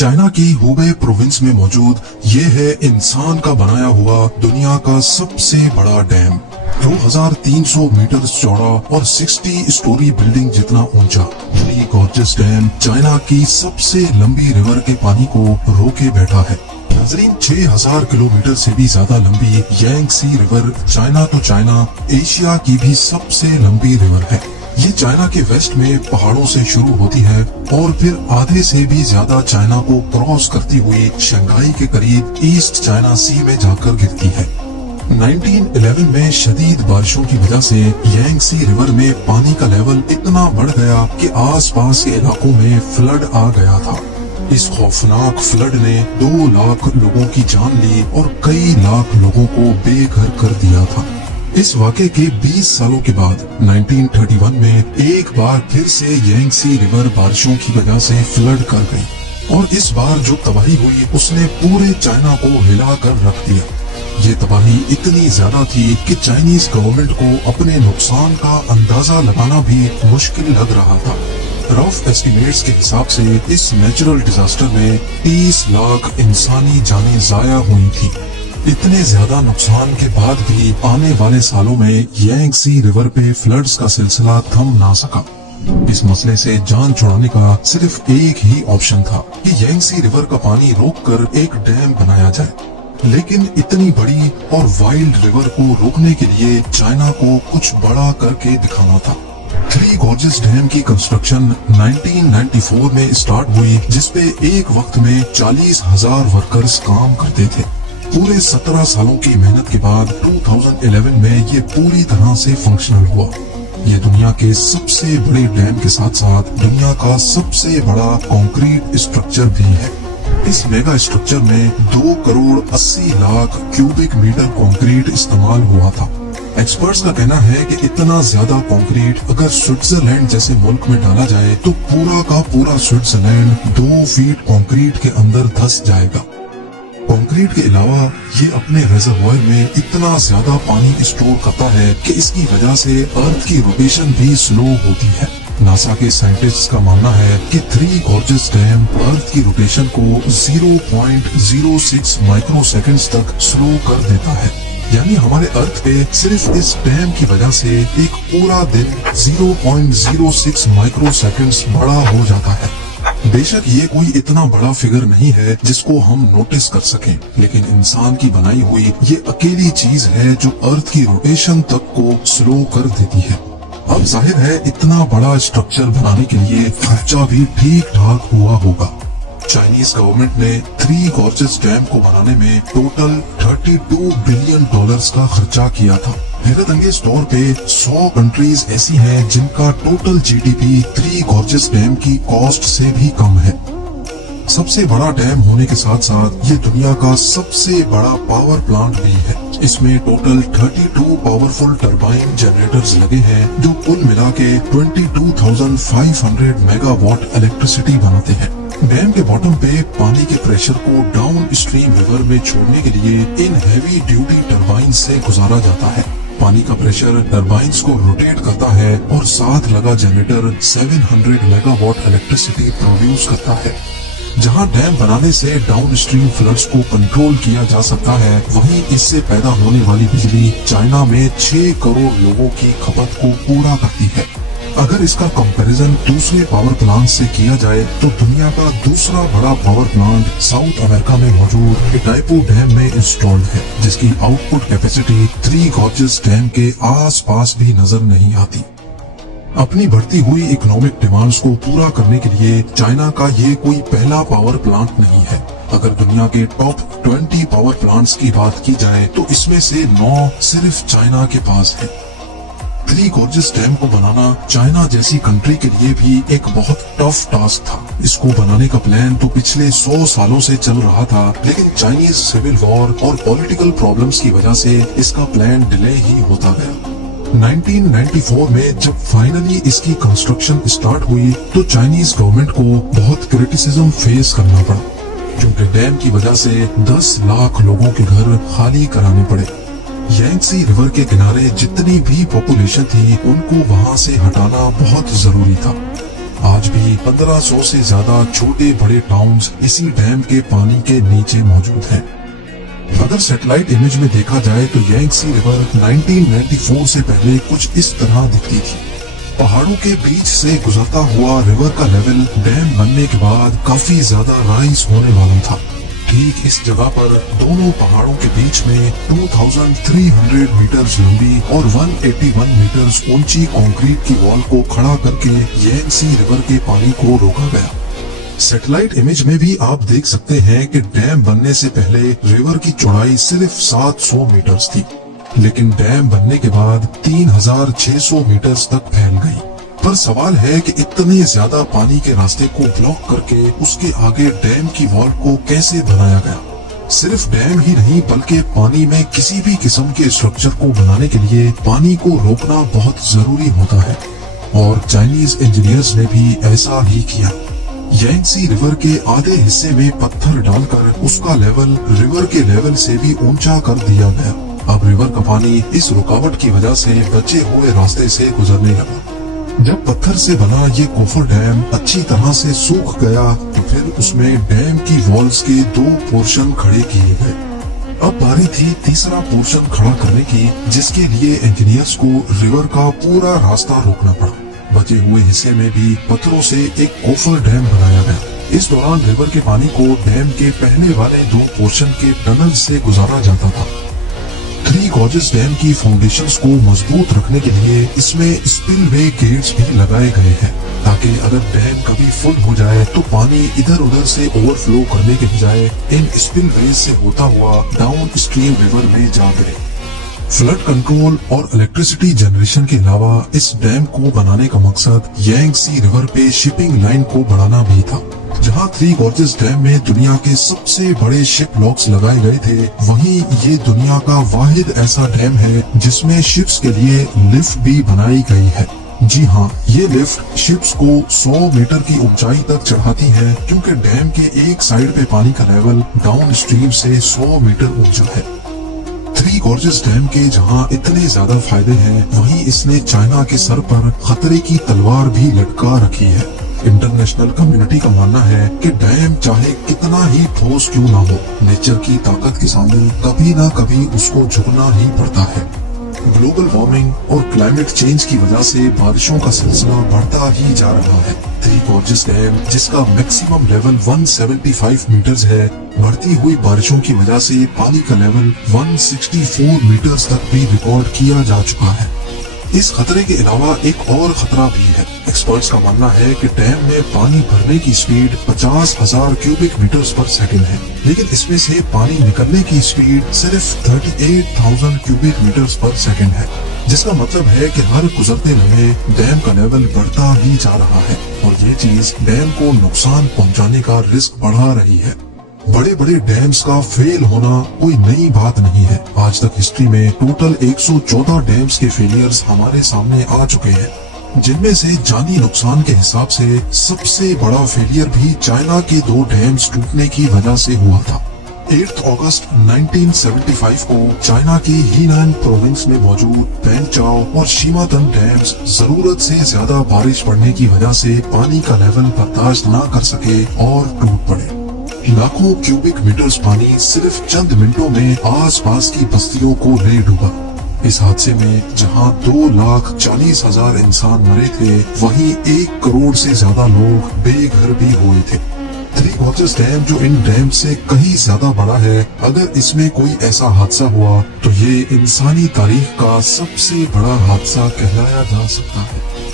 China की Hubei province में मौजूद ये है इंसान का बनाया हुआ दुनिया का सबसे बड़ा डैम। 2300 मीटर चौड़ा और 60 स्टोरी बिल्डिंग जितना ऊंचा थ्री गॉर्जियस डैम चाइना की सबसे लंबी रिवर के पानी को रोके बैठा है। नाजरीन, 6000 किलोमीटर से भी ज्यादा लंबी यांगसी रिवर चाइना तो चाइना एशिया की भी सबसे लंबी रिवर है। ये चाइना के वेस्ट में पहाड़ों से शुरू होती है और फिर आधे से भी ज्यादा चाइना को क्रॉस करती हुई शंघाई के करीब ईस्ट चाइना सी में जाकर गिरती है। 1911 में शदीद बारिशों की वजह से यांगसी रिवर में पानी का लेवल इतना बढ़ गया कि आसपास के इलाकों में फ्लड आ गया था। इस खौफनाक फ्लड ने 2 लाख लोगों की जान ली और कई लाख लोगों को बेघर कर दिया था। इस वाक़े के 20 सालों के बाद 1931 में एक बार फिर से यांगसी रिवर बारिशों की वजह से फ्लड कर गई और इस बार जो तबाही हुई उसने पूरे चाइना को हिला कर रख दिया। ये तबाही इतनी ज्यादा थी कि चाइनीज गवर्नमेंट को अपने नुकसान का अंदाजा लगाना भी मुश्किल लग रहा था। रफ एस्टिमेट्स के हिसाब से इस नेचुरल डिजास्टर में 30 लाख इंसानी जानें जाया हुई थी। इतने ज्यादा नुकसान के बाद भी आने वाले सालों में यांगसी रिवर पे फ्लड्स का सिलसिला थम ना सका। इस मसले से जान छुड़ाने का सिर्फ एक ही ऑप्शन था कि यांगसी रिवर का पानी रोककर एक डैम बनाया जाए, लेकिन इतनी बड़ी और वाइल्ड रिवर को रोकने के लिए चाइना को कुछ बड़ा करके दिखाना था। थ्री गॉर्जियस डैम की कंस्ट्रक्शन 1994 में स्टार्ट हुई, जिसपे एक वक्त में 40,000 वर्कर्स काम करते थे। पूरे 17 सालों की मेहनत के बाद 2011 में ये पूरी तरह से फंक्शनल हुआ। ये दुनिया के सबसे बड़े डैम के साथ साथ दुनिया का सबसे बड़ा कंक्रीट स्ट्रक्चर भी है। इस मेगा स्ट्रक्चर में 2 crore 80 lakh cubic meter concrete इस्तेमाल हुआ था। एक्सपर्ट्स का कहना है कि इतना ज्यादा कंक्रीट अगर स्विट्जरलैंड जैसे मुल्क में डाला जाए तो पूरा का पूरा स्विट्जरलैंड 2 फीट कंक्रीट के अंदर धंस जाएगा। कंक्रीट के अलावा ये अपने रिजर्वॉयर में इतना ज्यादा पानी स्टोर करता है कि इसकी वजह से अर्थ की रोटेशन भी स्लो होती है। नासा के साइंटिस्ट्स का मानना है कि थ्री गॉर्जियस डैम अर्थ की रोटेशन को 0.06 माइक्रो सेकेंड्स तक स्लो कर देता है। यानी हमारे अर्थ पे सिर्फ इस डैम की वजह से एक पूरा दिन 0.06 माइक्रो सेकेंड्स बड़ा हो जाता है। बेशक ये कोई इतना बड़ा फिगर नहीं है जिसको हम नोटिस कर सकें, लेकिन इंसान की बनाई हुई ये अकेली चीज है जो अर्थ की रोटेशन तक को स्लो कर देती है। अब जाहिर है इतना बड़ा स्ट्रक्चर बनाने के लिए खर्चा भी ठीक ठाक हुआ होगा। चाइनीज गवर्नमेंट ने थ्री गॉर्जियस डैम को बनाने में टोटल $32 बिलियन का खर्चा किया था। हैरत अंगेज तौर पे 100 कंट्रीज ऐसी हैं जिनका total GDP three gorgeous dam की कॉस्ट से भी कम है। सबसे बड़ा डैम होने के साथ साथ ये दुनिया का सबसे बड़ा पावर प्लांट भी है। इसमें टोटल 32 पावरफुल टरबाइन जनरेटर्स लगे हैं जो कुल मिला के 22,500 मेगावाट इलेक्ट्रिसिटी बनाते हैं। डैम के बॉटम पे पानी के प्रेशर को डाउन स्ट्रीम रिवर में छोड़ने के लिए इन हैवी ड्यूटी टरबाइन से गुजारा जाता है। पानी का प्रेशर टरबाइंस को रोटेट करता है और साथ लगा जनरेटर 700 मेगावाट इलेक्ट्रिसिटी प्रोड्यूस करता है। जहां डैम बनाने से डाउन स्ट्रीम फ्लड्स को कंट्रोल किया जा सकता है, वहीं इससे पैदा होने वाली बिजली चाइना में 6 करोड़ लोगों की खपत को पूरा करती है। अगर इसका कंपैरिजन दूसरे पावर प्लांट से किया जाए तो दुनिया का दूसरा बड़ा पावर प्लांट साउथ अमेरिका में मौजूद इटाइपू डैम में इंस्टॉल्ड है, जिसकी output capacity three gorgeous dam के आसपास भी नजर नहीं आती। अपनी बढ़ती हुई इकोनॉमिक डिमांड्स को पूरा करने के लिए चाइना का ये कोई पहला पावर प्लांट नहीं है। अगर दुनिया के टॉप 20 पावर प्लांट्स की बात की जाए तो इसमें से 9 सिर्फ चाइना के पास है। थ्री गॉर्जियस डैम को बनाना चाइना जैसी कंट्री के लिए भी एक बहुत टफ टास्क था। इसको बनाने का प्लान तो पिछले 100 सालों से चल रहा था, लेकिन चाइनीज सिविल वॉर और पॉलिटिकल प्रॉब्लम्स की वजह से इसका प्लान डिले ही होता गया। 1994 में जब फाइनली इसकी कंस्ट्रक्शन स्टार्ट हुई तो चाइनीज गवर्नमेंट को बहुत क्रिटिसिज्म फेस करना पड़ा, क्योंकि डैम की वजह से 10 लाख लोगों के घर खाली कराने पड़े। यांगसी रिवर के किनारे जितनी भी पॉपुलेशन थी उनको वहां से हटाना बहुत जरूरी था। آج بھی 1500 سے زیادہ چھوٹے بڑے ٹاؤنز اسی ڈیم کے پانی کے نیچے موجود ہیں۔ اگر سیٹلائٹ امیج میں دیکھا جائے تو یانگسی ریور 1994 سے پہلے کچھ اس طرح دکھتی تھی۔ پہاڑوں کے بیچ سے گزرتا ہوا ریور کا لیول ڈیم بننے کے بعد کافی زیادہ رائز ہونے والا تھا۔ ٹھیک اس جگہ پر دونوں پہاڑوں کے بیچ میں 2300 میٹرز لمبی اور 181 میٹرز اونچی کنکریٹ کی وال کو کھڑا کر کے یانگسی ریور کے پانی کو روکا گیا۔ سیٹلائٹ امیج میں بھی آپ دیکھ سکتے ہیں کہ ڈیم بننے سے پہلے ریور کی چوڑائی صرف 700 میٹرز تھی، لیکن ڈیم بننے کے بعد 3600 میٹرز تک پھیل گئی۔ پر سوال ہے کہ اتنے زیادہ پانی کے راستے کو بلاک کر کے اس کے آگے ڈیم کی وال کو کیسے بنایا گیا؟ صرف ڈیم ہی نہیں بلکہ پانی میں کسی بھی قسم کے اسٹرکچر کو بنانے کے لیے پانی کو روکنا بہت ضروری ہوتا ہے، اور چائنیز انجینئرز نے بھی ایسا ہی کیا۔ یانگسی ریور کے آدھے حصے میں پتھر ڈال کر اس کا لیول ریور کے لیول سے بھی اونچا کر دیا گیا۔ اب ریور کا پانی اس رکاوٹ کی وجہ سے بچے ہوئے راستے سے گزرنے لگا۔ جب پتھر سے بنا یہ کوفر ڈیم اچھی طرح سے سوکھ گیا تو پھر اس میں ڈیم کی والز کے 2 پورشن کھڑے کیے گئے۔ اب باری تھی تیسرا پورشن کھڑا کرنے کی، جس کے لیے انجینئرز کو ریور کا پورا راستہ روکنا پڑا۔ بچے ہوئے حصے میں بھی پتھروں سے ایک کوفر ڈیم بنایا گیا۔ اس دوران ریور کے پانی کو ڈیم کے پہلے والے 2 پورشن کے ٹنل سے گزارا جاتا تھا۔ 3 گارجز ڈیم کی فاؤنڈیشنز کو مضبوط رکھنے کے لیے اس میں اسپل وے گیٹس بھی لگائے گئے ہیں، تاکہ اگر ڈیم کبھی فل ہو جائے تو پانی ادھر ادھر سے اوور فلو کرنے کے بجائے ان اسپل ویز سے ہوتا ہوا ڈاؤن اسٹریم ریور میں جا گرے۔ فلڈ کنٹرول اور الیکٹریسٹی جنریشن کے علاوہ اس ڈیم کو بنانے کا مقصد یانگسی ریور پہ شپنگ لائن کو بڑھانا بھی تھا۔ جہاں 3 گارجز ڈیم میں دنیا کے سب سے بڑے شپ لاکس لگائے گئے تھے، وہیں یہ دنیا کا واحد ایسا ڈیم ہے جس میں شپس کے لیے لفٹ بھی بنائی گئی ہے۔ جی ہاں، یہ لفٹ شپس کو 100 میٹر کی اونچائی تک چڑھاتی ہے، کیونکہ ڈیم کے ایک سائیڈ پہ پانی کا لیول ڈاؤن اسٹریم سے 100 میٹر اونچا ہے۔ 3 گارجز ڈیم کے جہاں اتنے زیادہ فائدے ہیں، وہیں اس نے چائنا کے سر پر خطرے کی تلوار بھی لٹکا رکھی ہے۔ انٹرنیشنل کمیونٹی کا ماننا ہے کہ ڈیم چاہے کتنا ہی ٹھوس کیوں نہ ہو، نیچر کی طاقت کے سامنے کبھی نہ کبھی اس کو جھکنا ہی پڑتا ہے۔ گلوبل وارمنگ اور کلائمیٹ چینج کی وجہ سے بارشوں کا سلسلہ بڑھتا ہی جا رہا ہے۔ 3 گارجز ڈیم، جس کا میکسیمم لیول 175 میٹرز ہے، بڑھتی ہوئی بارشوں کی وجہ سے پانی کا لیول 164 میٹرز تک بھی ریکارڈ کیا جا چکا ہے۔ اس خطرے کے علاوہ ایک اور خطرہ بھی ہے۔ ایکسپرٹس کا ماننا ہے کہ ڈیم میں پانی بھرنے کی speed 50,000 cubic meters per second ہے، لیکن اس میں سے پانی نکلنے کی سپیڈ صرف 38,000 کیوبک میٹرز پر سیکنڈ ہے، جس کا مطلب ہے کہ ہر گزرتے لمحے ڈیم کا لیول بڑھتا ہی جا رہا ہے، اور یہ چیز ڈیم کو نقصان پہنچانے کا رسک بڑھا رہی ہے۔ بڑے بڑے ڈیمز کا فیل ہونا کوئی نئی بات نہیں ہے۔ آج تک ہسٹری میں ٹوٹل 114 ڈیمز کے فیلیئرز ہمارے سامنے آ چکے ہیں، جن میں سے جانی نقصان کے حساب سے سب سے بڑا فیلیئر بھی چائنا کے 2 ڈیمز ٹوٹنے کی وجہ سے ہوا تھا۔ 8 اگست 1975 کو چائنا کی ہینان پروونس میں موجود پینچاؤ اور شیماتن ڈیمز ضرورت سے زیادہ بارش پڑنے کی وجہ سے پانی کا لیول برداشت نہ کر سکے اور ٹوٹ پڑے۔ لاکھوں کیوبک میٹرز پانی صرف چند منٹوں میں آس پاس کی بستیوں کو لے ڈوبا۔ اس حادثے میں جہاں 2,40,000 انسان مرے تھے، وہیں 1 کروڑ سے زیادہ لوگ بے گھر بھی ہوئے تھے۔ 3 گارجز ڈیم، جو ان ڈیم سے کہیں زیادہ بڑا ہے، اگر اس میں کوئی ایسا حادثہ ہوا تو یہ انسانی تاریخ کا سب سے بڑا حادثہ کہلایا جا سکتا ہے۔